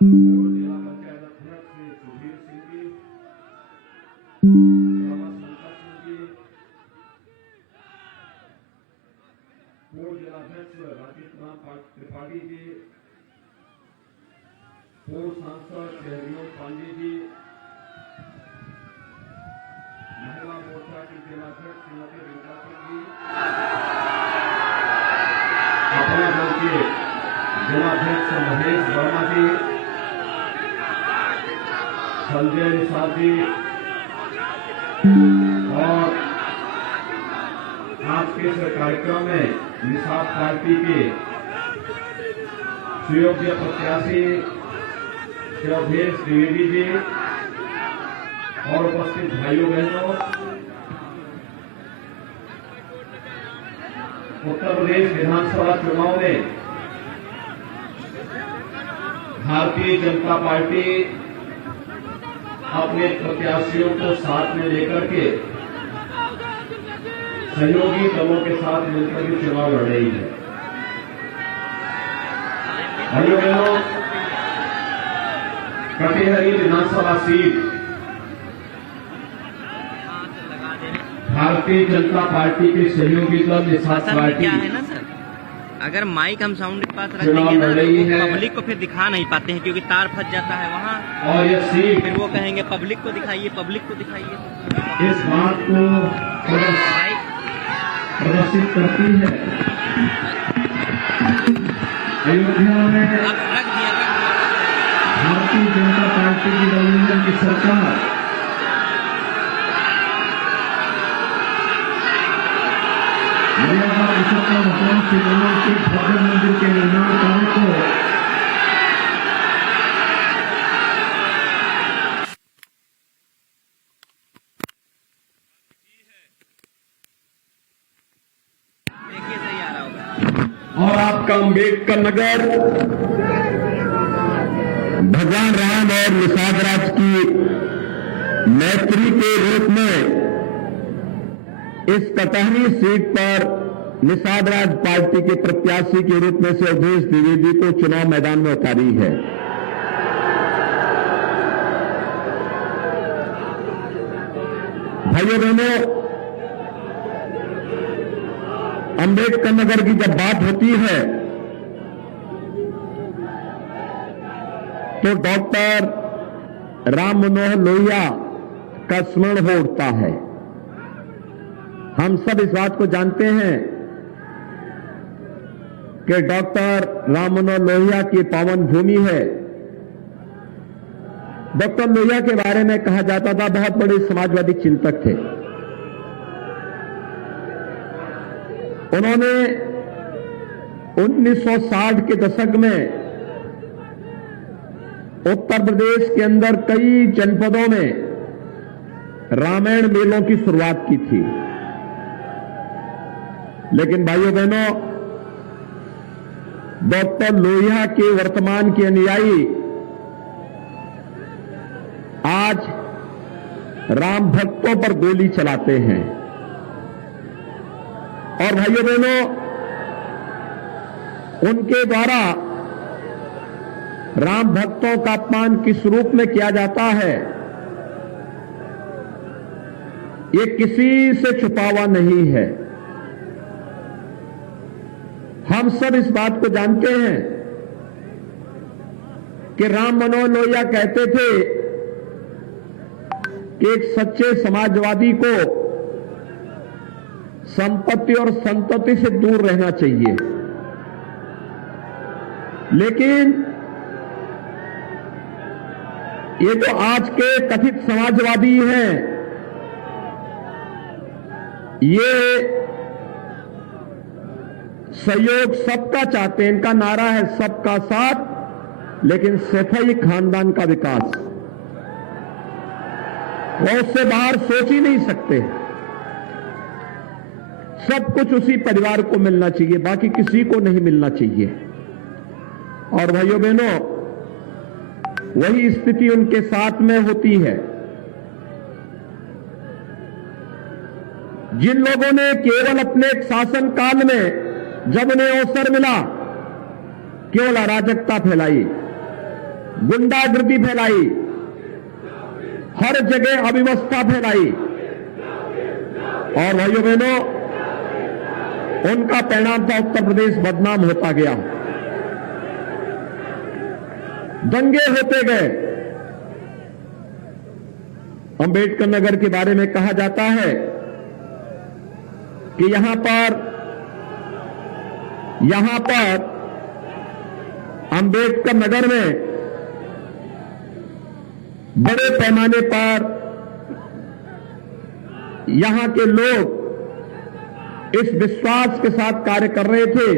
जिला पंचायत अध्यक्ष श्री सुधीर सिंह जी, पूर्व जिलाध्यक्ष राकेश त्रिपाठी जी, पूर्व सांसद शहरियों पांडे जी, महिला मोर्चा की जिलाध्यक्ष श्रीमती रीता सिंह जी, अपने दल के जिलाध्यक्ष महेश वर्मा जी, संजय निषाद जी और आज के इस कार्यक्रम में निषाद पार्टी के सुयोग्य प्रत्याशी श्री अवधेश द्विवेदी जी और उपस्थित भाइयों बहनों, उत्तर प्रदेश विधानसभा चुनाव में भारतीय जनता पार्टी अपने प्रत्याशियों को साथ में लेकर के सहयोगी दलों के साथ मिलकर के चुनाव लड़ रही है। भाइयों बहनों, कटिहारी विधानसभा सीट भारतीय जनता पार्टी के सहयोगी दल निषाद पार्टी क्या है ना सर, अगर माइक हम साउंड के पास रख देंगे ना तो पब्लिक को फिर दिखा नहीं पाते हैं, क्योंकि तार फंस जाता है वहाँ और यह सीट फिर वो कहेंगे पब्लिक को दिखाइए, पब्लिक को दिखाइए। इस बात को प्रदर्शित करती है। अयोध्या में भारतीय जनता पार्टी की गठबंधन की सरकार मर्यादा पुरुषोत्तम भगवान श्री राम के भव्य मंदिर के निर्माण कार्य को देखिए सही आ रहा होगा। और आपका अम्बेडकर नगर भगवान राम और निषाद राज की मैत्री के रूप में इस कटहरी सीट पर निषाद राज पार्टी के प्रत्याशी के रूप में से अवधेश द्विवेदी को चुनाव मैदान में उतारी है। भाइयों बहनों, अम्बेडकर नगर की जब बात होती है तो डॉक्टर राम मनोहर लोहिया का स्मरण हो उठता है। हम सब इस बात को जानते हैं कि डॉक्टर राम मनोहर लोहिया की पावन भूमि है। डॉक्टर लोहिया के बारे में कहा जाता था बहुत बड़े समाजवादी चिंतक थे। उन्होंने 1960 के दशक में उत्तर प्रदेश के अंदर कई जनपदों में रामायण मेलों की शुरुआत की थी। लेकिन भाइयों बहनों, डॉक्टर लोहिया के वर्तमान के अनुयायी आज राम भक्तों पर गोली चलाते हैं। और भाइयों बहनों, उनके द्वारा राम भक्तों का अपमान किस रूप में किया जाता है, ये किसी से छुपा हुआ नहीं है। हम सब इस बात को जानते हैं कि राम मनोहर लोहिया कहते थे कि एक सच्चे समाजवादी को संपत्ति और संतति से दूर रहना चाहिए। लेकिन ये जो आज के कथित समाजवादी हैं, ये सहयोग सबका चाहते हैं। इनका नारा है सबका साथ, लेकिन सैफई खानदान का विकास। वो उससे बाहर सोच ही नहीं सकते। सब कुछ उसी परिवार को मिलना चाहिए, बाकी किसी को नहीं मिलना चाहिए। और भाइयों बहनों, वही स्थिति उनके साथ में होती है। जिन लोगों ने केवल अपने शासन काल में जब उन्हें अवसर मिला केवल अराजकता फैलाई, गुंडागर्दी फैलाई, हर जगह अव्यवस्था फैलाई, और भाइयों बहनों, उनका परिणाम था उत्तर प्रदेश बदनाम होता गया, दंगे होते गए। अंबेडकर नगर के बारे में कहा जाता है कि यहां पर अंबेडकर नगर में बड़े पैमाने पर यहां के लोग इस विश्वास के साथ कार्य कर रहे थे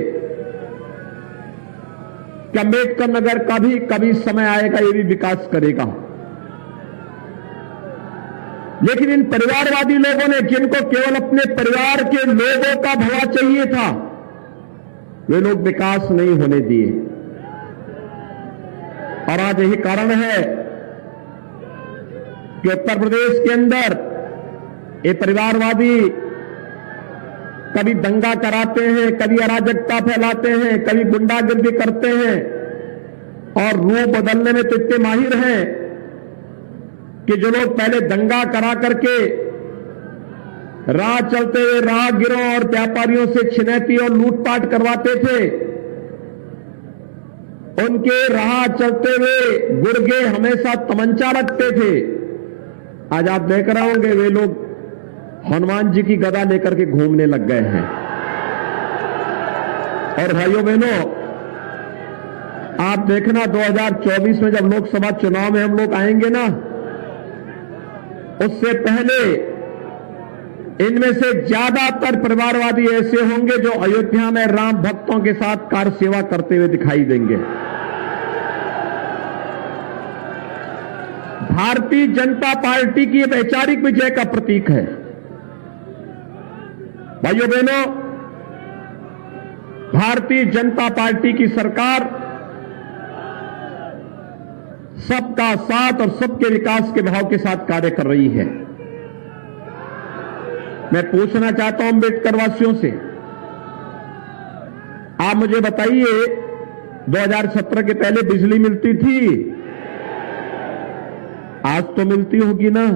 कि अंबेडकर नगर का भी कभी समय आएगा, ये भी विकास करेगा। लेकिन इन परिवारवादी लोगों ने, जिनको केवल अपने परिवार के लोगों का भला चाहिए था, वे लोग विकास नहीं होने दिए। और आज यही कारण है कि उत्तर प्रदेश के अंदर ये परिवारवादी कभी दंगा कराते हैं, कभी अराजकता फैलाते हैं, कभी गुंडागर्दी करते हैं, और रूप बदलने में तो इतने माहिर हैं कि जो लोग पहले दंगा करा करके राह चलते हुए राहगीरों और व्यापारियों से छिनैती और लूटपाट करवाते थे, उनके राह चलते हुए गुर्गे हमेशा तमंचा रखते थे। आज आप देख रहे होंगे वे लोग हनुमान जी की गदा लेकर के घूमने लग गए हैं। और भाइयों बहनों, आप देखना 2024 में जब लोकसभा चुनाव में हम लोग आएंगे ना, उससे पहले इनमें से ज्यादातर परिवारवादी ऐसे होंगे जो अयोध्या में राम भक्तों के साथ कार सेवा करते हुए दिखाई देंगे। भारतीय जनता पार्टी की वैचारिक विजय का प्रतीक है। भाइयों बहनों, भारतीय जनता पार्टी की सरकार सबका साथ और सबके विकास के भाव के साथ कार्य कर रही है। मैं पूछना चाहता हूं अम्बेडकर वासियों से, आप मुझे बताइए 2017 के पहले बिजली मिलती थी? आज तो मिलती होगी ना?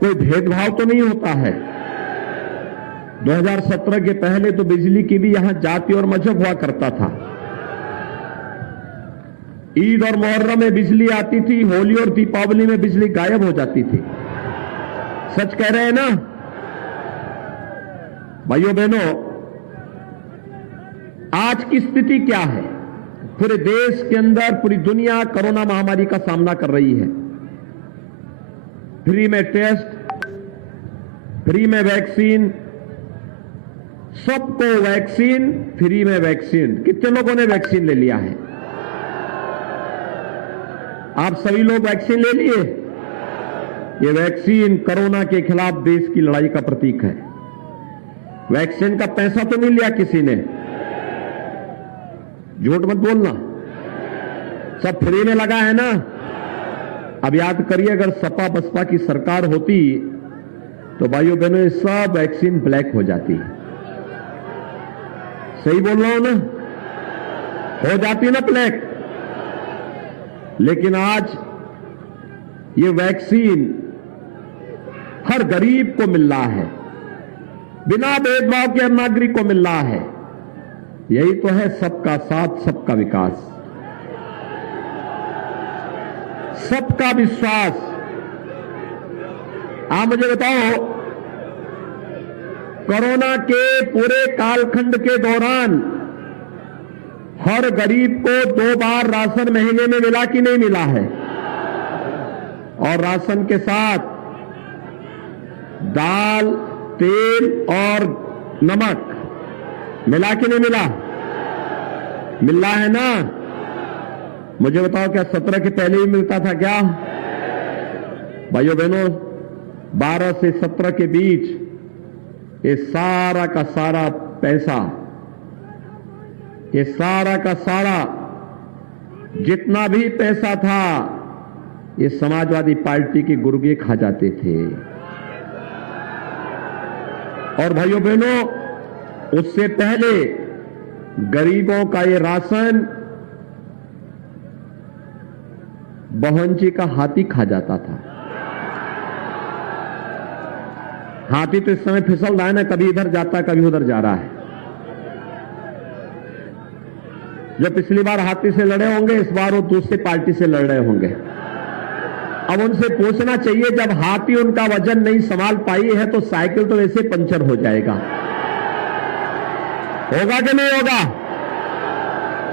कोई भेदभाव तो नहीं होता है। 2017 के पहले तो बिजली की भी यहां जाति और मजहब हुआ करता था। ईद और मुहर्रम में बिजली आती थी, होली और दीपावली में बिजली गायब हो जाती थी। सच कह रहे हैं ना भाइयों बहनों? आज की स्थिति क्या है? पूरे देश के अंदर पूरी दुनिया कोरोना महामारी का सामना कर रही है। फ्री में टेस्ट, फ्री में वैक्सीन, सबको वैक्सीन, फ्री में वैक्सीन। कितने लोगों ने वैक्सीन ले लिया है? आप सभी लोग वैक्सीन ले लिए? ये वैक्सीन कोरोना के खिलाफ देश की लड़ाई का प्रतीक है। वैक्सीन का पैसा तो नहीं लिया किसी ने, झूठ मत बोलना, सब फ्री में लगा है ना। अब याद करिए, अगर सपा बसपा की सरकार होती तो भाइयों बहनों ये सब वैक्सीन ब्लैक हो जाती। सही बोल रहा हूं ना? हो जाती ना ब्लैक। लेकिन आज ये वैक्सीन हर गरीब को मिल रहा है, बिना भेदभाव के हर नागरिक को मिल रहा है। यही तो है सबका साथ, सबका विकास, सबका विश्वास। आप मुझे बताओ, कोरोना के पूरे कालखंड के दौरान हर गरीब को 2 बार राशन महीने में मिला कि नहीं मिला है? और राशन के साथ दाल, तेल और नमक मिला कि नहीं मिला? मिल रहा है ना? मुझे बताओ, क्या 17 के पहले ही मिलता था क्या? भाइयों बहनों, 12 से 17 के बीच ये सारा का सारा पैसा, ये सारा का सारा जितना भी पैसा था, ये समाजवादी पार्टी के गुर्गे खा जाते थे। और भाइयों बहनों, उससे पहले गरीबों का ये राशन बहनजी का हाथी खा जाता था। हाथी तो इस समय फिसल रहा है ना, कभी इधर जाता है कभी उधर जा रहा है। जो पिछली बार हाथी से लड़े होंगे, इस बार वो दूसरी पार्टी से लड़ रहे होंगे। अब उनसे पूछना चाहिए, जब हाथी उनका वजन नहीं संभाल पाई है तो साइकिल तो वैसे पंचर हो जाएगा। होगा कि नहीं होगा?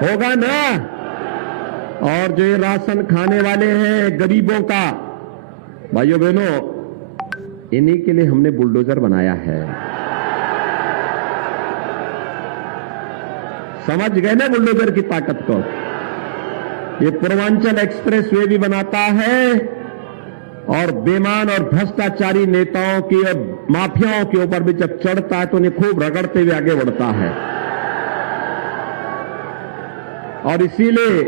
होगा ना। और जो ये राशन खाने वाले हैं गरीबों का, भाइयों बहनों, इन्हीं के लिए हमने बुलडोजर बनाया है। समझ गए ना बुलडोजर की ताकत को? ये पूर्वांचल एक्सप्रेस वे भी बनाता है और बेईमान और भ्रष्टाचारी नेताओं की और माफियाओं के ऊपर भी जब चढ़ता है तो उन्हें खूब रगड़ते हुए आगे बढ़ता है। और इसीलिए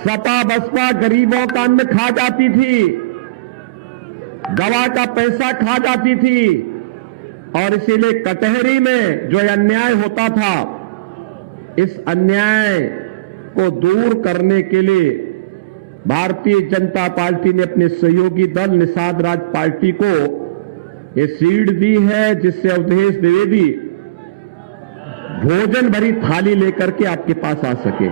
सपा बसपा गरीबों का अन्न खा जाती थी, दवा का पैसा खा जाती थी, और इसीलिए कटहरी में जो अन्याय होता था, इस अन्याय को दूर करने के लिए भारतीय जनता पार्टी ने अपने सहयोगी दल निषाद राज पार्टी को ये सीट दी है, जिससे अवधेश द्विवेदी भोजन भरी थाली लेकर के आपके पास आ सके।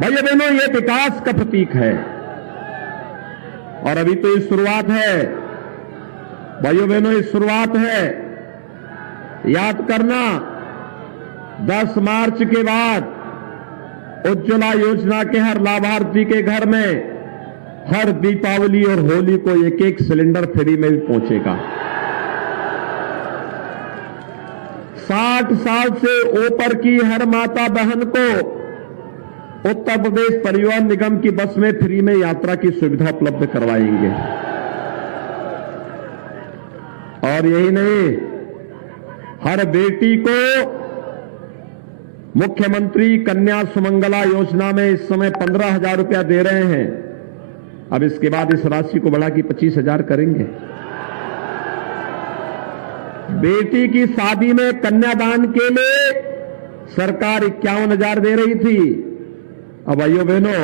भाइयों बहनों, ये विकास का प्रतीक है और अभी तो ये शुरुआत है। भाइयों बहनों, ये शुरुआत है। याद करना, 10 मार्च के बाद उज्ज्वला योजना के हर लाभार्थी के घर में हर दीपावली और होली को एक एक सिलेंडर फ्री में पहुंचेगा। 60 साल से ऊपर की हर माता बहन को उत्तर प्रदेश परिवहन निगम की बस में फ्री में यात्रा की सुविधा उपलब्ध करवाएंगे। और यही नहीं, हर बेटी को मुख्यमंत्री कन्या सुमंगला योजना में इस समय 15,000 रुपया दे रहे हैं। अब इसके बाद इस राशि को बढ़ा के 25,000 करेंगे। बेटी की शादी में कन्यादान के लिए सरकार 51,000 दे रही थी। अब भाइयों बहनों,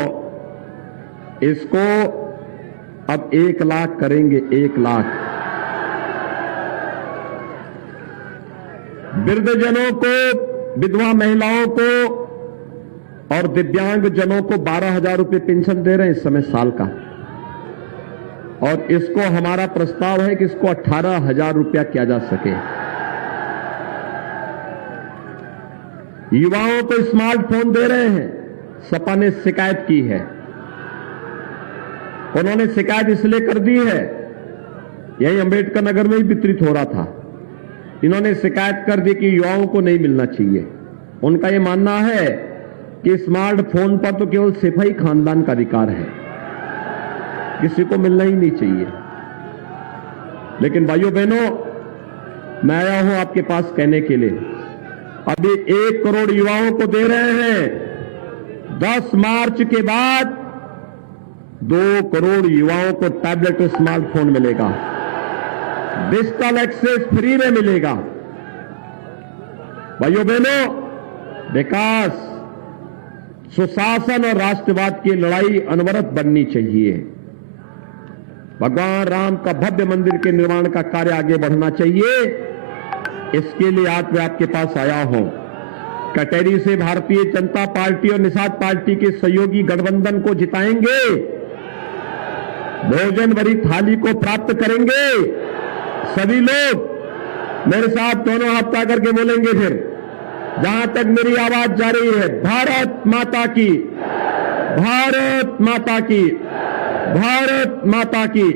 इसको अब 1 लाख करेंगे। 1 लाख वृद्धजनों को, विधवा महिलाओं को और दिव्यांग जनों को 12,000 रुपये पेंशन दे रहे हैं इस समय साल का। और इसको हमारा प्रस्ताव है कि इसको 18,000 रुपया किया जा सके। युवाओं को स्मार्टफोन दे रहे हैं। सपा ने शिकायत की है, उन्होंने शिकायत इसलिए कर दी है, यही अंबेडकर नगर में ही वितरित हो रहा था। इन्होंने शिकायत कर दी कि युवाओं को नहीं मिलना चाहिए। उनका यह मानना है कि स्मार्टफोन पर तो केवल सिर्फ ही खानदान का अधिकार है, किसी को मिलना ही नहीं चाहिए। लेकिन भाइयों बहनों, मैं आया हूं आपके पास कहने के लिए, अभी 1 करोड़ युवाओं को दे रहे हैं। 10 मार्च के बाद 2 करोड़ युवाओं को टैबलेट और स्मार्टफोन मिलेगा। डिजिटल एक्सेस फ्री में मिलेगा। भाइयों बहनों, विकास, सुशासन और राष्ट्रवाद की लड़ाई अनवरत बननी चाहिए। भगवान राम का भव्य मंदिर के निर्माण का कार्य आगे बढ़ना चाहिए। इसके लिए आज मैं आपके पास आया हूं। कटहरी से भारतीय जनता पार्टी और निषाद पार्टी के सहयोगी गठबंधन को जिताएंगे, भोजन भरी थाली को प्राप्त करेंगे। सभी लोग मेरे साथ दोनों हाथ पा करके बोलेंगे फिर, जहां तक मेरी आवाज जा रही है, भारत माता की, भारत माता की, भारत माता की।